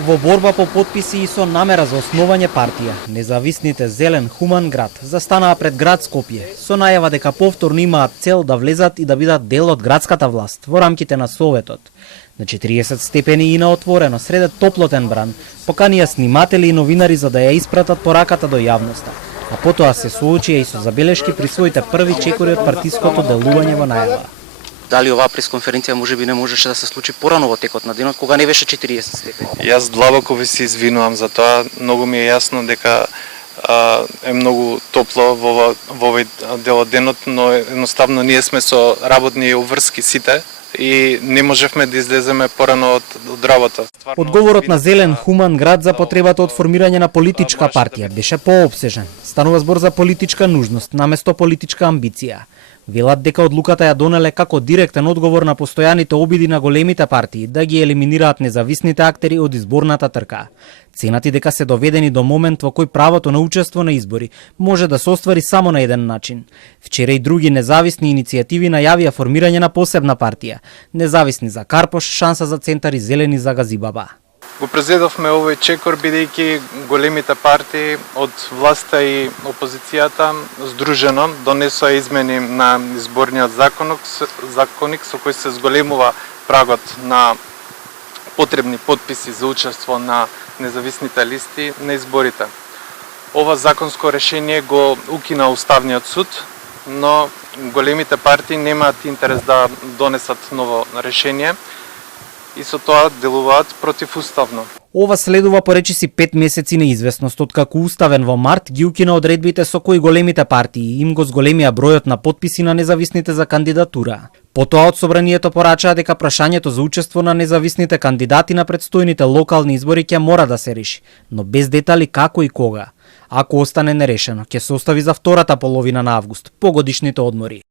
Во борба по потписи и со намера за основање партија, независните Зелен Хуман град застанаа пред град Скопје со најава дека повторно имаат цел да влезат и да бидат дел од градската власт во рамките на Советот. На 40 степени и на отворено, среде топлотен бран, поканија сниматели и новинари за да ја испратат пораката до јавноста, а потоа се соочија и со забелешки при своите први чекори од партиското делување во најава. Дали оваа пресконференција можеби не можеше да се случи порано во текот на денот, кога не беше 40 степени? Јас длабоко ви се извинувам за тоа. Многу ми е јасно дека е многу топло во овој дел од денот, но едноставно ние сме со работни обврски сите и не можевме да излеземе порано од работа. Одговорот на Зелен Хуман град за потребата од формирање на политичка партија беше поопсежен. Станува збор за политичка нужност наместо политичка амбиција. Велат дека одлуката ја донеле како директен одговор на постојаните обиди на големите партии да ги елиминираат независните актери од изборната трка. Ценати дека се доведени до момент во кој правото на учество на избори може да се оствари само на еден начин. Вчера и други независни иницијативи најавија формирање на посебна партија. Независни за Карпош, Шанса за Центар и Зелени за Газибаба. Го презедовме овој чекор бидејќи големите партии од власта и опозицијата здружено донесоа измени на изборниот законник со кој се зголемува прагот на потребни потписи за учество на независните листи на изборите. Ова законско решение го укина Уставниот суд, но големите партии немаат интерес да донесат ново решение и со тоа делуваат противуставно. Ова следува поречиси 5 месеци неизвестност откако Уставен во март ги укина одредбите со кои големите партии им го зголемија бројот на потписи на независните за кандидатура. Потоа од собранието порачаа дека прашањето за учество на независните кандидати на предстојните локални избори ќе мора да се реши, но без детали како и кога. Ако остане нерешено, ќе се остави за втората половина на август, по годишните одмори.